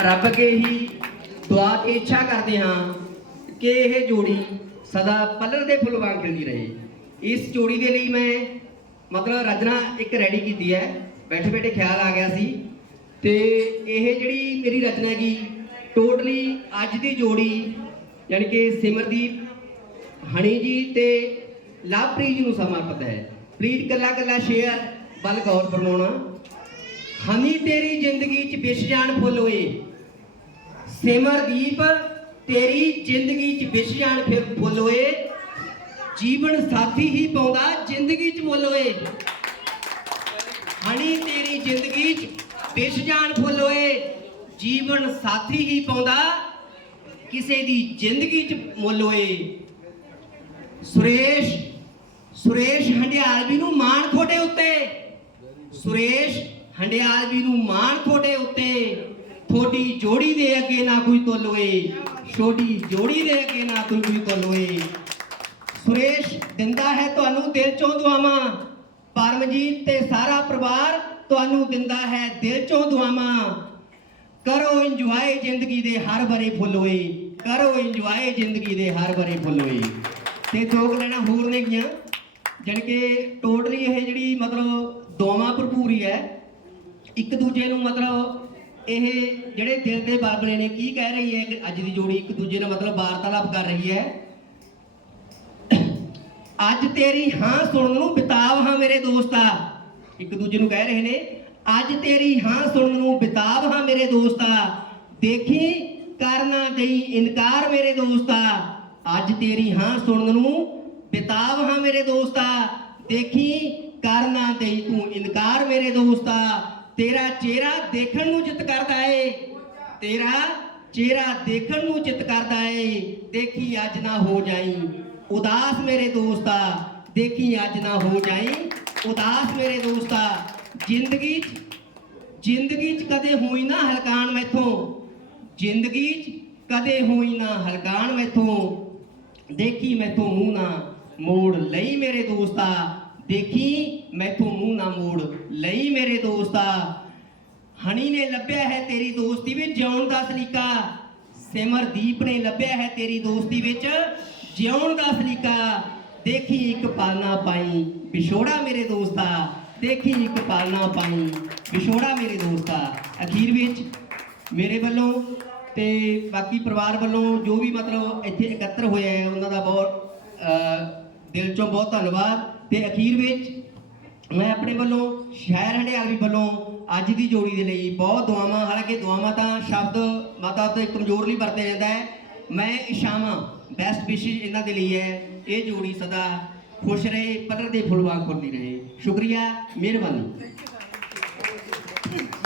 ਰੱਬ ਕੇ ਹੀ ਦੁਆ ਤੇ ਇੱਛਾ ਕਰਦੇ ਹਾਂ ਕਿ ਇਹ ਜੋੜੀ ਸਦਾ ਪੱਲਰ ਦੇ ਫੁੱਲ ਵਾਂਗ ਖਿਲਦੀ ਰਹੇ। ਇਸ ਜੋੜੀ ਦੇ ਲਈ ਮੈਂ ਮਤਲਬ ਰਚਨਾ ਇੱਕ ਰੈਡੀ ਕੀਤੀ ਹੈ। ਬੈਠੇ ਬੈਠੇ ਖਿਆਲ ਆ ਗਿਆ ਸੀ। ਤੇ ਇਹ ਜਿਹੜੀ ਮੇਰੀ ਰਚਨਾ ਹੈਗੀ ਟੋਟਲੀ ਅੱਜ ਦੀ ਜੋੜੀ ਯਾਨੀ ਕਿ ਸਿਮਰਦੀਪ, ਹਣੀ ਜੀ ਤੇ ਲਵਪ੍ਰੀਤ ਜੀ ਨੂੰ ਸਮਰਪਿਤ ਹੈ। ਪ੍ਰੀਤ ਕੱਲਾ ਕੱਲਾ ਸ਼ੇਅਰ ਬਲ ਗੌਰ ਫਰਮਾਉਣਾ। ਹਨੀ ਤੇਰੀ ਜ਼ਿੰਦਗੀ ਚ ਵਿਛ ਜਾਣ ਫੁੱਲ ਹੋਏ। ਸਿਮਰਦੀਪ ਤੇਰੀ ਜ਼ਿੰਦਗੀ ਚ ਵਿਛ ਜਾਣ ਫਿਰ ਫੁੱਲ ਹੋਏ। ਜੀਵਨ ਸਾਥੀ ਹੀ ਪਾਉਂਦਾ, ਜ਼ਿੰਦਗੀ ਚ ਮੁੱਲ ਹੋਏ। ਹਣੀ ਤੇਰੀ ਜ਼ਿੰਦਗੀ ਚ ਵਿਛ ਜਾਣ ਫੁੱਲ ਹੋਏ। ਜੀਵਨ ਸਾਥੀ ਹੀ ਪਾਉਂਦਾ, ਕਿਸੇ ਦੀ ਜ਼ਿੰਦਗੀ ਚ ਮੁੱਲ ਹੋਏ। ਸੁਰੇਸ਼ ਸੁਰੇਸ਼ ਹੰਡਿਆਲਵੀ ਨੂੰ ਮਾਣ ਤੁਹਾਡੇ ਉੱਤੇ। ਸੁਰੇਸ਼ ਹੰਡਿਆਲ ਹੰਡਿਆਲਵੀ ਨੂੰ ਮਾਣ ਤੁਹਾਡੇ ਉੱਤੇ। ਤੁਹਾਡੀ ਜੋੜੀ ਦੇ ਅੱਗੇ ਨਾ ਕੋਈ ਤੋਲੋਏ ਛੋਟੀ ਜੋੜੀ ਦੇ ਅੱਗੇ ਨਾ ਕੋਈ ਕੋਈ ਤੋਲੋਏ ਸੁਰੇਸ਼ ਦਿੰਦਾ ਹੈ ਤੁਹਾਨੂੰ ਦਿਲ ਚੋਂ ਦੁਆਵਾਂ। ਪਰਮਜੀਤ ਤੇ ਸਾਰਾ ਪਰਿਵਾਰ ਤੁਹਾਨੂੰ ਦਿੰਦਾ ਹੈ ਦਿਲ ਚੋਂ ਦੁਆਵਾਂ। ਕਰੋ ਇੰਜੋਏ ਜ਼ਿੰਦਗੀ ਦੇ ਹਰ ਬਰੇ ਫੁੱਲ ਹੋਏ। ਕਰੋ ਇੰਜੋਏ ਜ਼ਿੰਦਗੀ ਦੇ ਹਰ ਬਰੇ ਫੁੱਲ ਹੋਏ। ਤੇ ਦੋ ਲੈਣਾ ਹੋਰ ਨੇ ਗੀਆਂ ਜਾਣੀ ਕਿ ਟੋਟਲੀ ਇਹ ਜਿਹੜੀ ਮਤਲਬ ਦੋਵਾਂ ਭਰਪੂਰ ਹੈ। ਇੱਕ ਦੂਜੇ ਨੂੰ ਮਤਲਬ ਇਹ ਜਿਹੜੇ ਦਿਲ ਦੇ ਬਾਗਲੇ ਨੇ, ਕੀ ਕਹਿ ਰਹੀ ਹੈ ਕਿ ਅੱਜ ਦੀ ਜੋੜੀ ਇੱਕ ਦੂਜੇ ਨਾਲ ਮਤਲਬ ਵਾਰਤਾਲਾਪ ਕਰ ਰਹੀ ਹੈ? ਅੱਜ ਤੇਰੀ ਹਾਂ ਸੁਣਨ ਨੂੰ ਬਿਤਾਵ ਹਾਂ ਮੇਰੇ ਦੋਸਤਾ। ਇੱਕ ਦੂਜੇ ਨੂੰ ਕਹਿ ਰਹੇ ਨੇ, ਅੱਜ ਤੇਰੀ ਹਾਂ ਸੁਣਨ ਨੂੰ ਬਿਤਾਵ ਹਾਂ ਮੇਰੇ ਦੋਸਤਾ। ਦੇਖੀ ਕਰਨਾ ਦੇਈ ਇਨਕਾਰ ਮੇਰੇ ਦੋਸਤਾ। ਅੱਜ ਤੇਰੀ ਹਾਂ ਸੁਣਨ ਨੂੰ ਬਿਤਾਵ ਹਾਂ ਮੇਰੇ ਦੋਸਤਾ। ਦੇਖੀ ਕਰਨਾ ਦੇਈ ਤੂੰ ਇਨਕਾਰ ਮੇਰੇ ਦੋਸਤਾ। ਤੇਰਾ ਚਿਹਰਾ ਦੇਖਣ ਨੂੰ ਜਿੱਤ ਕਰਦਾ ਏ। ਤੇਰਾ ਚਿਹਰਾ ਦੇਖਣ ਨੂੰ ਚਿੱਤ ਕਰਦਾ ਏ। ਦੇਖੀ ਅੱਜ ਨਾ ਹੋ ਜਾਈ। ਉਦਾਸ ਮੇਰੇ ਦੋਸਤਾ ਦੇਖੀ ਅੱਜ ਨਾ ਹੋ ਜਾਈ। ਉਦਾਸ ਮੇਰੇ ਦੋਸਤਾ ਜ਼ਿੰਦਗੀ 'ਚ ਜ਼ਿੰਦਗੀ 'ਚ ਕਦੇ ਹੋਈ ਨਾ ਹਲਕਾਨ ਮੈਥੋਂ। ਜ਼ਿੰਦਗੀ 'ਚ ਕਦੇ ਹੋਈ ਨਾ ਹਲਕਾਨ ਮੈਥੋਂ। ਦੇਖੀ ਮੈਥੋਂ ਮੂੰਹ ਨਾ ਮੋੜ ਲਈ ਮੇਰੇ ਦੋਸਤਾ ਦੇਖੀ ਮੈਥੋਂ ਨਾ ਮੋੜ ਲਈ ਮੇਰੇ ਦੋਸਤਾ। ਹਣੀ ਨੇ ਲੱਭਿਆ ਹੈ ਤੇਰੀ ਦੋਸਤੀ ਵਿੱਚ ਜਿਉਣ ਦਾ ਸਲੀਕਾ। ਸਿਮਰਦੀਪ ਨੇ ਲੱਭਿਆ ਹੈ ਤੇਰੀ ਦੋਸਤੀ ਵਿੱਚ ਜਿਉਣ ਦਾ ਸਲੀਕਾ। ਦੇਖੀ ਇੱਕ ਪਾਲਣਾ ਨਾ ਪਾਈ ਵਿਛੋੜਾ ਮੇਰੇ ਦੋਸਤਾ। ਦੇਖੀ ਇੱਕ ਪਾਲਣਾ ਪਾਈ ਵਿਛੋੜਾ ਮੇਰੇ ਦੋਸਤਾ। ਅਖੀਰ ਵਿੱਚ ਮੇਰੇ ਵੱਲੋਂ ਤੇ ਬਾਕੀ ਪਰਿਵਾਰ ਵੱਲੋਂ ਜੋ ਵੀ ਮਤਲਬ ਇੱਥੇ ਇਕੱਤਰ ਹੋਇਆ ਹੈ ਉਹਨਾਂ ਦਾ ਬਹੁਤ ਦਿਲ ਚੋਂ ਬਹੁਤ ਧੰਨਵਾਦ। ਤੇ ਅਖੀਰ ਵਿੱਚ ਮੈਂ ਆਪਣੇ ਵੱਲੋਂ ਸ਼ਹਿਰ ਹੰਡਿਆਲਵੀ ਵੱਲੋਂ ਅੱਜ ਦੀ ਜੋੜੀ ਦੇ ਲਈ ਬਹੁਤ ਦੁਆਵਾਂ, ਹਾਲਾਂਕਿ ਦੁਆਵਾਂ ਤਾਂ ਸ਼ਬਦ ਮਾਤਾ ਤੇ ਕਮਜ਼ੋਰ ਲਈ ਵਰਤਿਆ ਜਾਂਦਾ ਹੈ। ਮੈਂ ਇਸ਼ਾਵਾਂ ਬੈਸਟ ਵਿਸ਼ੇਸ ਇਹਨਾਂ ਦੇ ਲਈ ਹੈ। ਇਹ ਜੋੜੀ ਸਦਾ ਖੁਸ਼ ਰਹੇ, ਪੱਧਰ ਦੇ ਫੁੱਲ ਵਾਂਗ ਫੁੱਲਦੀ ਰਹੇ। ਸ਼ੁਕਰੀਆ, ਮਿਹਰਬਾਨੀ।